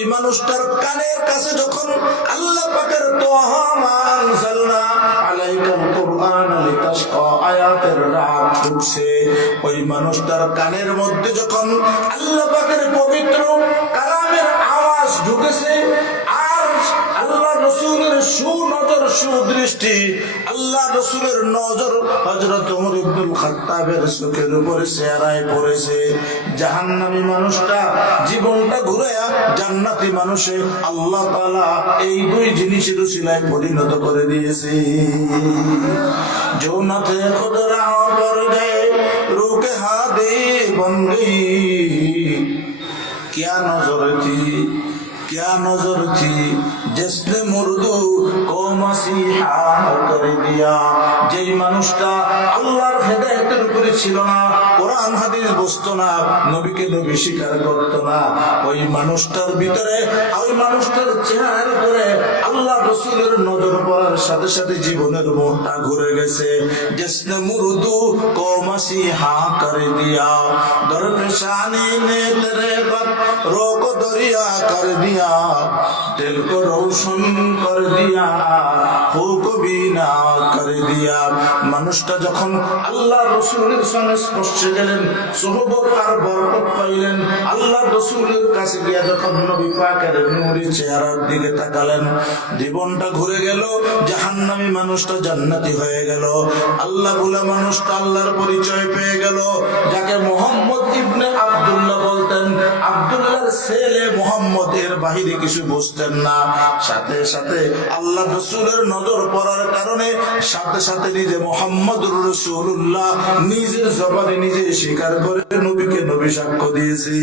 ওই মানুষটার কানের কাছে যখন আল্লাহ পাকের তোহামান আনজালনা আলাইকাল কোরআন লিতাশকা আয়াতের রাত ওই মানুষটার কানের মধ্যে যখন আল্লাহ পাকের পবিত্র সুদৃষ্টি আল্লাহ রসুলের নজর হজরত উমর ইবনুল খাত্তাবের চোখের উপরে চেহারায় পড়েছে জাহান্নামী মানুষটা জীবনটা ঘুরে জান্নাতি মানুষে আল্লাহ তাআলা এই দুই জিনিসের সিলাই পরিণত করে দিয়েছে जो न थे खुद राह पर गए रूह के हादे बन गई क्या नजर थी کیا কোরআন হাদিস বুঝতো না নবী স্বীকার করতো না। ওই মানুষটার ভিতরে ওই মানুষটার চেহারার উপরে আল্লাহ রসুলের নজর পড়ার সাথে সাথে জীবনের মোহটা ঘুরে গেছে। জেসনে মুরুদু কমাসি হা করে দিয়া দরফেশানি নে রোকো دریا کر دیا دل کو روشن کر دیا خوب بینا کر دیا মানুষটা যখন আল্লাহ রসুলের সঙ্গে স্পষ্ট গেলেন, সোহবত আর বরকত পাইলেন, আল্লাহ রসুলের কাছে গিয়া যখন নবী পাকের নুরি চেহারার দিকে তাকালেন, জীবনটা ঘুরে গেল, জাহান্নামী মানুষটা জান্নাতি হয়ে গেল। আল্লাহ বলে, মানুষটা আল্লাহর পরিচয় পেয়ে গেল। যাকে মোহাম্মদ বাহিরে কিছু বুঝতেন না। সাথে সাথে আল্লাহ রসুলের নজর পড়ার কারণে সাথে সাথে নিজে মোহাম্মদ রসুল্লাহ নিজের জবানে নিজে স্বীকার করে নবীকে নবী সাক্ষ্য দিয়েছি।